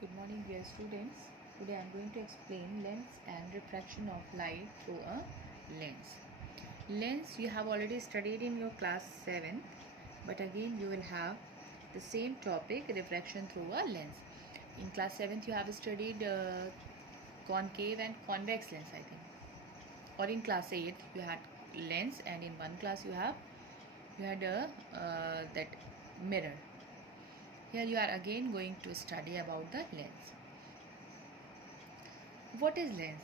Good morning, dear students. Today I am going to explain lens and refraction of light through a lens. Lens you have already studied in your class 7th, but again you will have the same topic, refraction through a lens. In class 7th you have studied concave and convex lens, I think. Or in class 8th you had lens, and in one class you had a that mirror. Here you are again going to study about the lens. What is lens?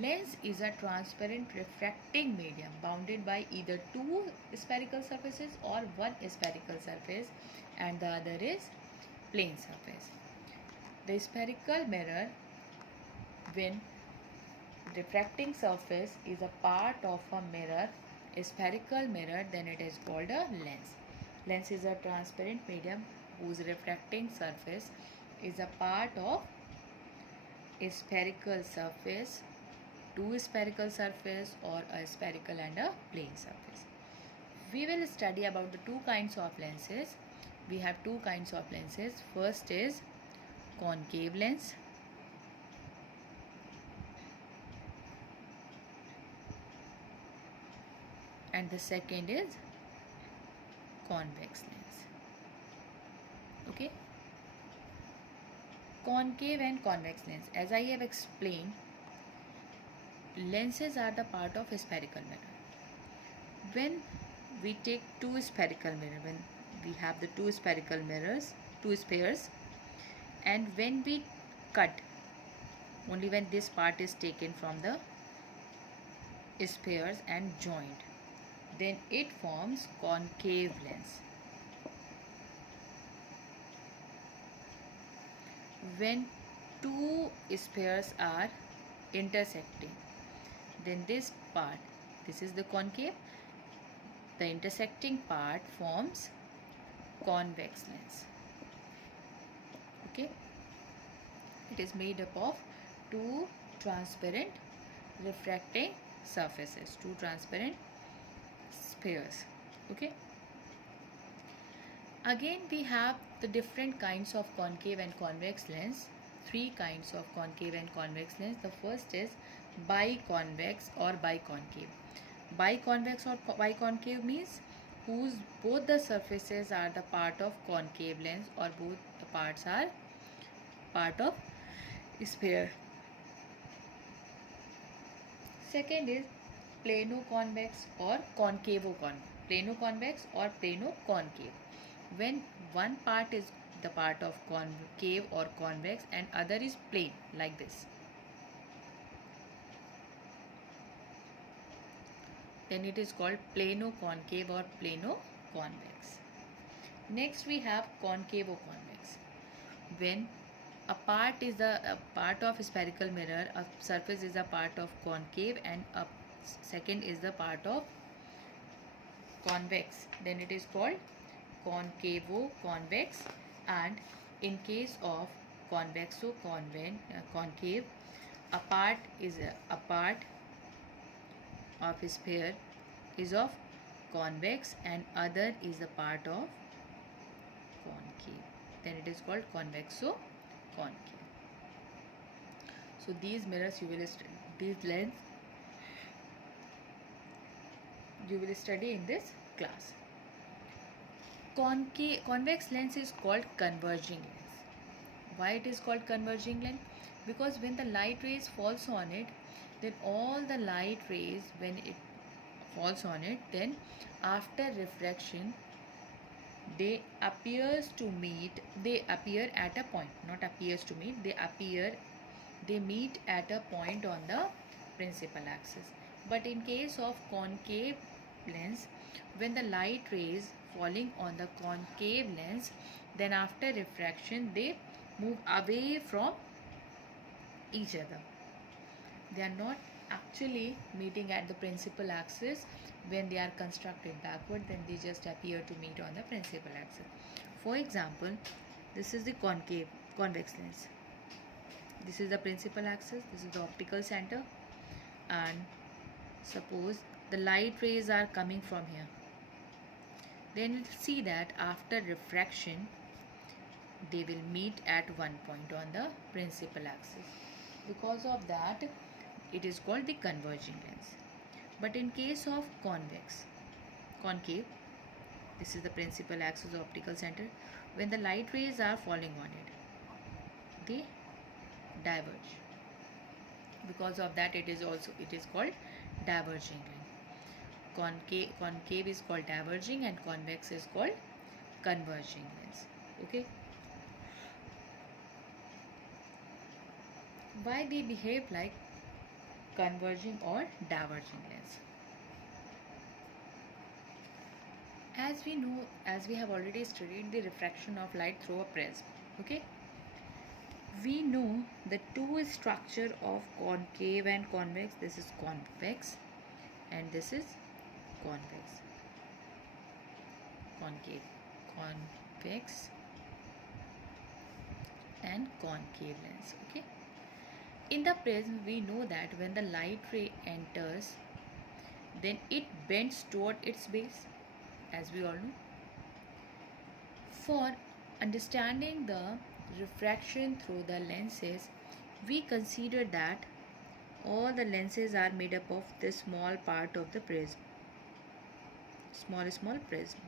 Lens is a transparent refracting medium bounded by either two spherical surfaces or one spherical surface, and the other is plane surface. The spherical mirror, when refracting surface is a part of a mirror, a spherical mirror, then it is called a lens. Lens is a transparent medium whose refracting surface is a part of a spherical surface, two spherical surface, or a spherical and a plane surface. We will study about the two kinds of lenses. We have two kinds of lenses. First is concave lens, and the second is convex lens. Okay, concave and convex lens. As I have explained, lenses are the part of a spherical mirror. When we take two spherical mirror, when we have the two spherical mirrors, two spheres, and when we cut, only when this part is taken from the spheres and joined, then it forms concave lens. When two spheres are intersecting, then this part, this is the concave, the intersecting part forms convex lens. Okay, it is made up of two transparent refracting surfaces, two transparent spheres. Okay, again we have the different kinds of concave and convex lens. Three kinds of concave and convex lens. The first is biconvex or biconcave. Biconvex or biconcave means whose both the surfaces are the part of concave lens, or both the parts are part of sphere. Second is plano-convex or concavo-convex. Plano-convex or plano-concave. When one part is the part of concave or convex and other is plane, like this, then it is called plano-concave or plano-convex. Next we have concavo-convex. When a part is a part of spherical mirror, a surface is a part of concave and a second is the part of convex, then it is called concavo-convex. And in case of convexo-concave, a part of a sphere is of convex and other is the part of concave, then it is called convexo-concave. So these mirrors you will these lens you will study in this class. Convex lens is called converging lens. Why it is called converging lens? Because when the light rays falls on it, then all the light rays, when it falls on it, then after refraction they appear at a point, not appears to meet, they meet at a point on the principal axis. But in case of concave lens, when the light rays falling on the concave lens, then after refraction they move away from each other. They are not actually meeting at the principal axis. When they are constructed backward, then they just appear to meet on the principal axis. For example, this is the convex lens. This is the principal axis, this is the optical center, and suppose the light rays are coming from here. Then you see that after refraction they will meet at one point on the principal axis. Because of that, it is called the converging lens. But in case of concave, this is the principal axis of optical center. When the light rays are falling on it, they diverge. Because of that, it is called diverging lens. Concave is called diverging and convex is called converging lens. Okay. Why they behave like converging or diverging lens? As we know, as we have already studied the refraction of light through a prism, okay, we know the two structure of concave and convex. This is convex and this is convex. Concave, convex and concave lens. Okay. In the prism, we know that when the light ray enters, then it bends toward its base, as we all know. For understanding the refraction through the lenses, we consider that all the lenses are made up of this small part of the prism, small prism,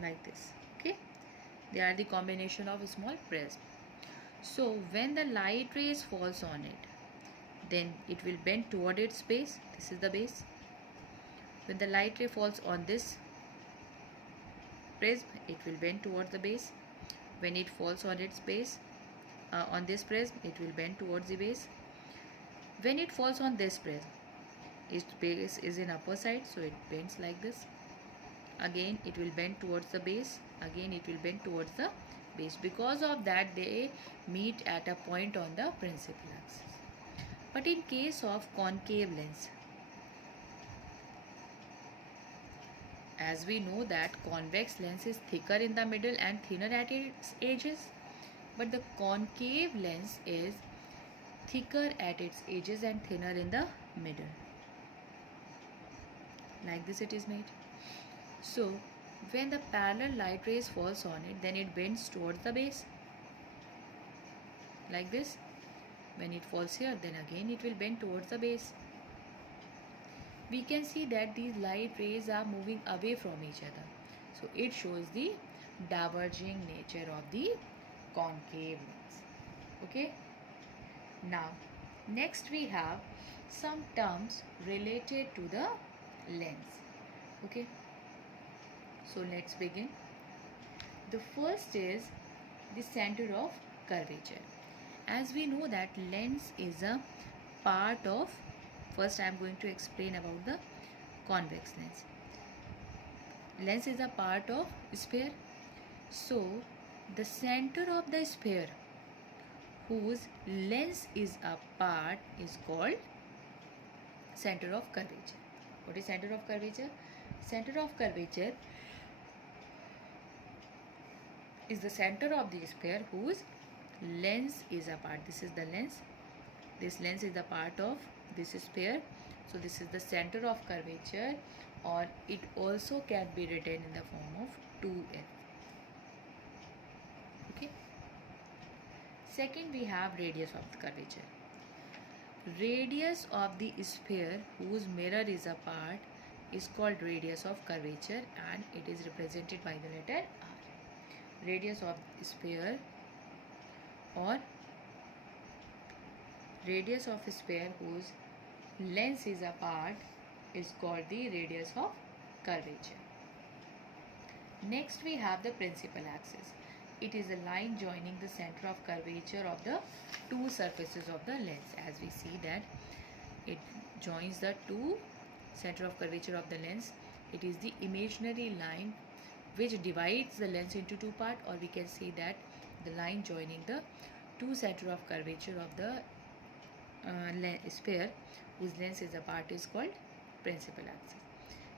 like this. Okay, they are the combination of a small prism. So when the light rays falls on it, then it will bend toward its base. This is the base. When the light ray falls on this prism, it will bend towards the base. When it falls on its base, on this prism, it will bend towards the base. When it falls on this prism, its base is in upper side, so it bends like this. Again it will bend towards the base. Again it will bend towards the base. Because of that, they meet at a point on the principal axis. But in case of concave lens, as we know that convex lens is thicker in the middle and thinner at its edges, but the concave lens is thicker at its edges and thinner in the middle. Like this it is made. So when the parallel light rays falls on it, then it bends towards the base, like this. When it falls here, then again it will bend towards the base. We can see that these light rays are moving away from each other. So it shows the diverging nature of the concave lens. Okay. Now, next we have some terms related to the lens. Okay. So let's begin. The first is the center of curvature. As we know that lens is a part of, first I am going to explain about the convex lens. Lens is a part of sphere. So the center of the sphere whose lens is a part is called center of curvature. What is center of curvature? Center of curvature is the center of the sphere whose lens is a part. This is the lens. This lens is the part of this sphere. So this is the center of curvature, or it also can be written in the form of 2f. Okay. Second, we have radius of the curvature. Radius of the sphere whose mirror is a part is called radius of curvature, and it is represented by the letter r. Radius of sphere or radius of sphere whose lens is a part is called the radius of curvature. Next we have the principal axis. It is a line joining the center of curvature of the two surfaces of the lens. As we see that it joins the two center of curvature of the lens. It is the imaginary line which divides the lens into two parts, or we can say that the line joining the two center of curvature of the sphere whose lens is a part is called principal axis.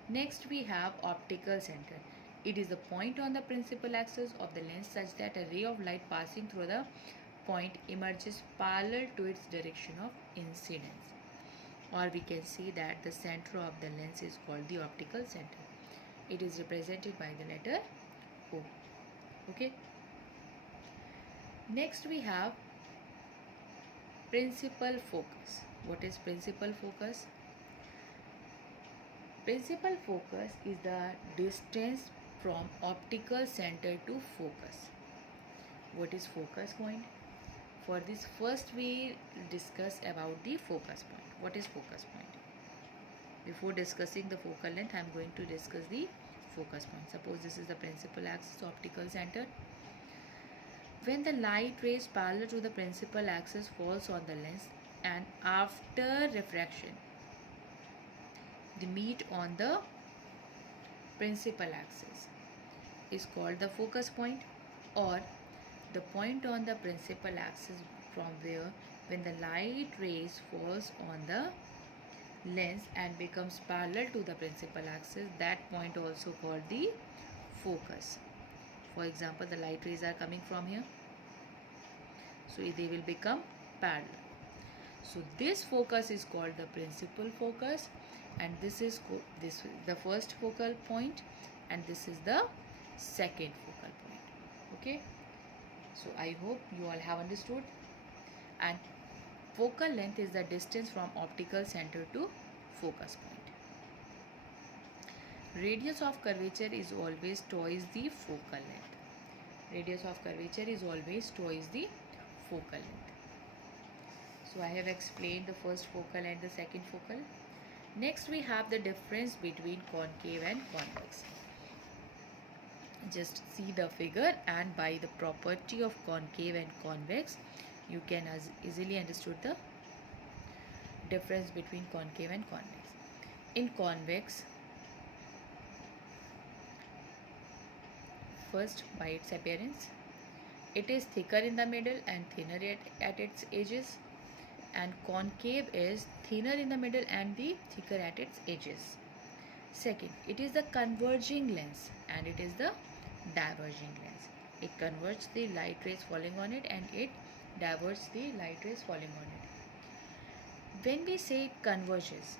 Next we have optical center. It is the point on the principal axis of the lens such that a ray of light passing through the point emerges parallel to its direction of incidence, or we can see that the center of the lens is called the optical center. It is represented by the letter O. Okay. Next we have principal focus. What is principal focus? Principal focus is the distance from optical center to focus. What is focus point? For this, first we discuss about the focus point. What is focus point? Before discussing the focal length, I am going to discuss the focus point. Suppose this is the principal axis, optical center. When the light rays parallel to the principal axis falls on the lens and after refraction, they meet on the principal axis, is called the focus point, or the point on the principal axis from where when the light rays falls on the lens and becomes parallel to the principal axis, that point also called the focus. For example, the light rays are coming from here, so they will become parallel. So this focus is called the principal focus, and this is the first focal point, and this is the second focal point. Okay, so I hope you all have understood. And focal length is the distance from optical center to focus point. Radius of curvature is always twice the focal length. Radius of curvature is always twice the focal length. So I have explained the first focal and the second focal. Next we have the difference between concave and convex. Just see the figure, and by the property of concave and convex, you can easily understood the difference between concave and convex. In convex, first by its appearance, it is thicker in the middle and thinner at its edges, and concave is thinner in the middle and the thicker at its edges. Second, it is the converging lens and it is the diverging lens. It converges the light rays falling on it and it diverges the light rays falling on it. When we say it converges,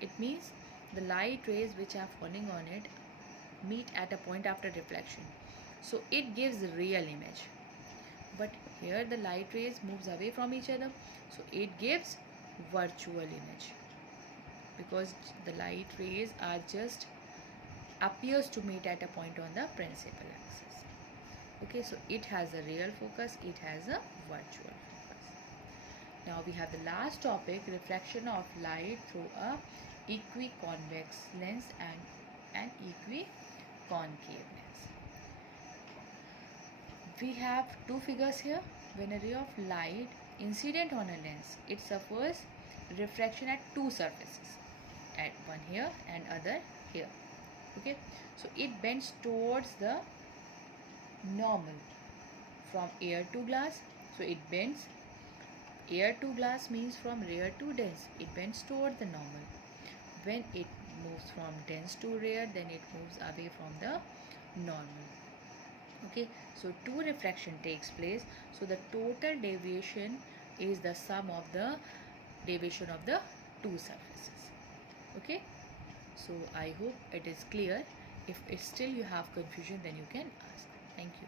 it means the light rays which are falling on it meet at a point after reflection. So it gives the real image. But here the light rays moves away from each other, so it gives virtual image, because the light rays are just appears to meet at a point on the principal axis. Okay, so it has a real focus, it has a virtual focus. Now we have the last topic, refraction of light through a equiconvex lens and an equiconcave lens. We have two figures here. When a ray of light incident on a lens, it suffers refraction at two surfaces, at one here and other here. Okay, so it bends towards the normal from air to glass. So it bends, air to glass means from rare to dense, it bends toward the normal. When it moves from dense to rare, then it moves away from the normal. Okay, so two refraction takes place, so the total deviation is the sum of the deviation of the two surfaces. Okay, so I hope it is clear. If still you have confusion, then you can ask. Thank you.